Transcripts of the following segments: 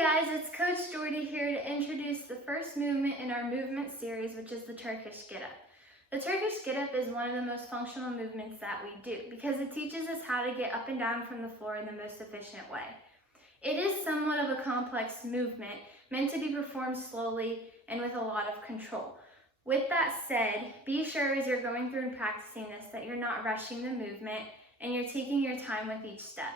Hi guys, it's Coach Jordy here to introduce the first movement in our movement series, which is the Turkish Get Up. The Turkish Get Up is one of the most functional movements that we do because it teaches us how to get up and down from the floor in the most efficient way. It is somewhat of a complex movement meant to be performed slowly and with a lot of control. With that said, be sure as you're going through and practicing this that you're not rushing the movement and you're taking your time with each step.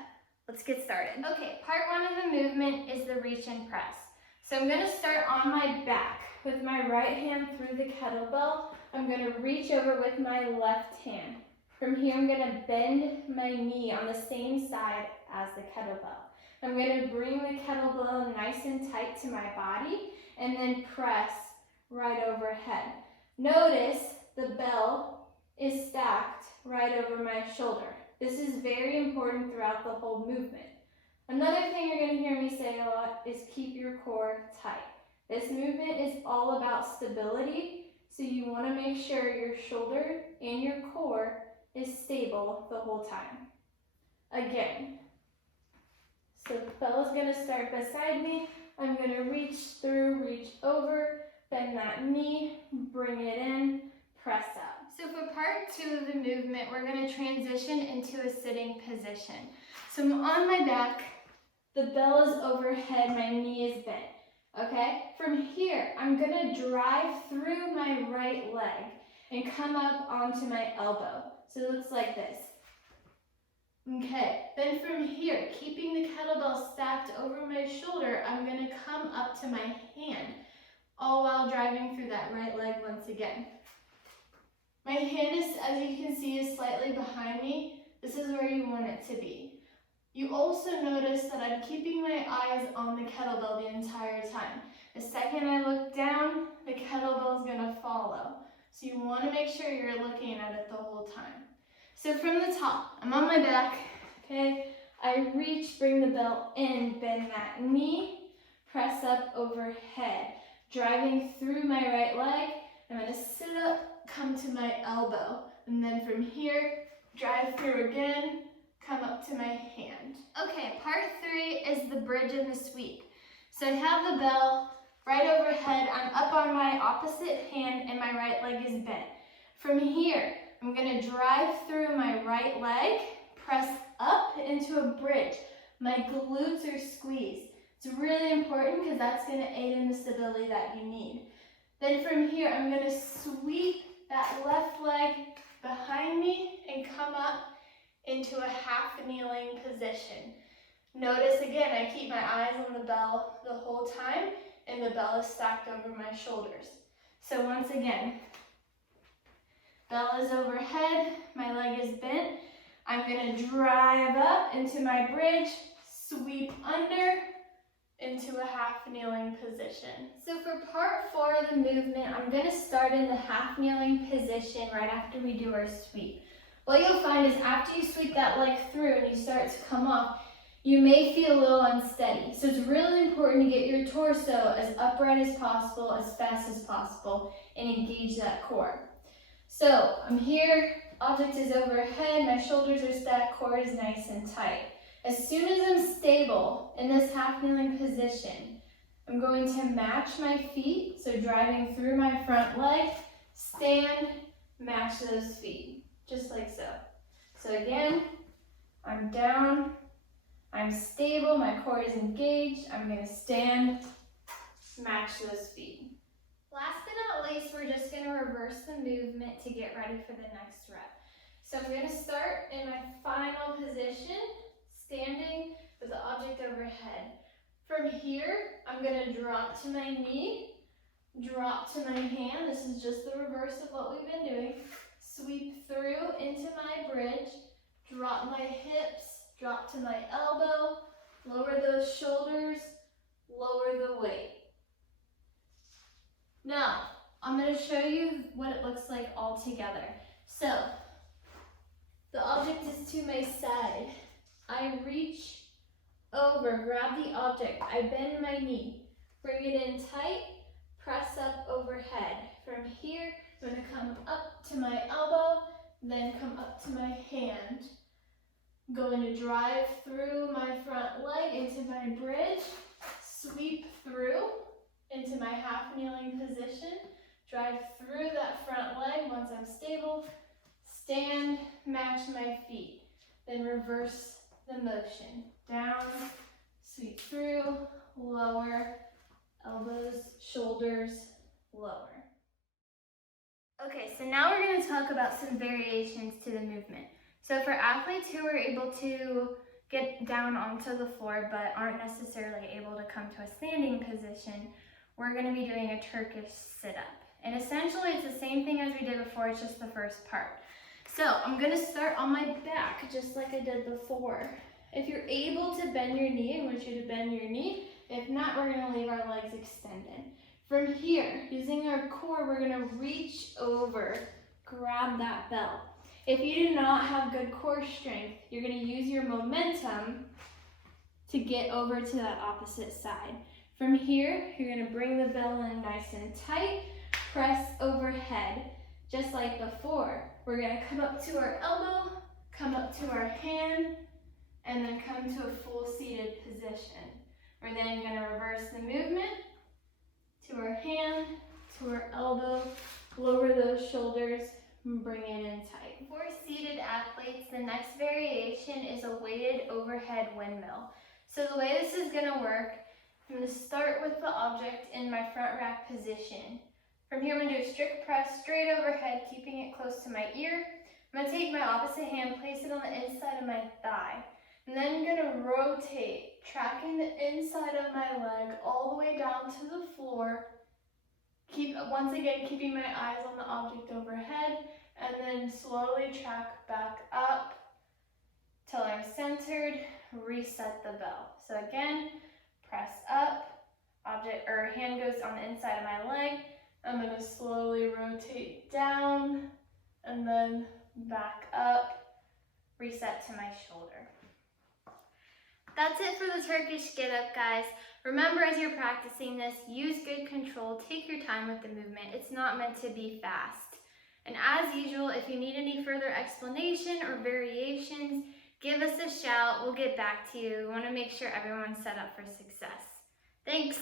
Let's get started. Okay, part one of the movement is the reach and press. So I'm going to start on my back with my right hand through the kettlebell. I'm going to reach over with my left hand. From here, I'm going to bend my knee on the same side as the kettlebell. I'm going to bring the kettlebell nice and tight to my body and then press right overhead. Notice the bell is stacked right over my shoulder. This is very important throughout the whole movement. Another thing you're going to hear me say a lot is keep your core tight. This movement is all about stability, so you want to make sure your shoulder and your core is stable the whole time. Again, so the bell is going to start beside me. I'm going to reach through, reach over, bend that knee, bring it in, press up. So for part two of the movement, we're going to transition into a sitting position. So I'm on my back, the bell is overhead, my knee is bent. Okay, from here, I'm going to drive through my right leg and come up onto my elbow. So it looks like this. Okay, then from here, keeping the kettlebell stacked over my shoulder, I'm going to come up to my hand, all while driving through that right leg once again. My hand is, as you can see, is slightly behind me. This is where you want it to be. You also notice that I'm keeping my eyes on the kettlebell the entire time. The second I look down, the kettlebell is going to follow. So you want to make sure you're looking at it the whole time. So from the top, I'm on my back, okay? I reach, bring the bell in, bend that knee, press up overhead. Driving through my right leg, I'm going to sit up, come to my elbow, and then from here, drive through again, come up to my hand. Okay, part three is the bridge and the sweep. So I have the bell right overhead, I'm up on my opposite hand, and my right leg is bent. From here, I'm going to drive through my right leg, press up into a bridge. My glutes are squeezed. It's really important because that's going to aid in the stability that you need. Then from here, I'm going to sweep that left leg behind me and come up into a half kneeling position. Notice again, I keep my eyes on the bell the whole time and the bell is stacked over my shoulders. So once again, bell is overhead, my leg is bent. I'm going to drive up into my bridge, sweep under, into a half kneeling position. So for part four of the movement, I'm going to start in the half kneeling position right after we do our sweep. What you'll find is after you sweep that leg through and you start to come off, you may feel a little unsteady. So it's really important to get your torso as upright as possible, as fast as possible, and engage that core. So I'm here, object is overhead, my shoulders are stacked, core is nice and tight. As soon as I'm stable in this half kneeling position, I'm going to match my feet, so driving through my front leg, stand, match those feet, just like so. So again, I'm down, I'm stable, my core is engaged, I'm going to stand, match those feet. Last but not least, we're just going to reverse the movement to get ready for the next rep. So I'm going to start in my final position, standing with the object overhead. From here, I'm going to drop to my knee, drop to my hand. This is just the reverse of what we've been doing. Sweep through into my bridge, drop my hips, drop to my elbow, lower those shoulders, lower the weight. Now, I'm going to show you what it looks like all together. So, the object is to my side. I reach over, grab the object, I bend my knee, bring it in tight, press up overhead. From here, I'm going to come up to my elbow, then come up to my hand. I'm going to drive through my front leg into my bridge, sweep my half kneeling position, drive through that front leg once I'm stable, stand, match my feet, then reverse the motion. Down, sweep through, lower, elbows, shoulders, lower. Okay, so now we're going to talk about some variations to the movement. So for athletes who are able to get down onto the floor but aren't necessarily able to come to a standing position, we're going to be doing a Turkish sit-up. And essentially it's the same thing as we did before, it's just the first part. So I'm going to start on my back just like I did before. If you're able to bend your knee, I want you to bend your knee. If not, we're going to leave our legs extended. From here, using our core, we're going to reach over, grab that bell. If you do not have good core strength, you're going to use your momentum to get over to that opposite side. From here, you're going to bring the bell in nice and tight, press overhead, just like before. We're going to come up to our elbow, come up to our hand, and then come to a full seated position. We're then going to reverse the movement to our hand, to our elbow, lower those shoulders, and bring it in tight. For seated athletes, the next variation is a weighted overhead windmill. So the way this is going to work, I'm going to start with the object in my front rack position. From here, I'm going to do a strict press straight overhead, keeping it close to my ear. I'm going to take my opposite hand, place it on the inside of my thigh, and then I'm going to rotate, tracking the inside of my leg all the way down to the floor. Once again, keeping my eyes on the object overhead, and then slowly track back up till I'm centered, reset the bell. So again, press up, hand goes on the inside of my leg. I'm going to slowly rotate down, and then back up, reset to my shoulder. That's it for the Turkish Get Up, guys. Remember, as you're practicing this, use good control, take your time with the movement. It's not meant to be fast. And as usual, if you need any further explanation or variations, give us a shout. We'll get back to you. We want to make sure everyone's set up for success. Thanks.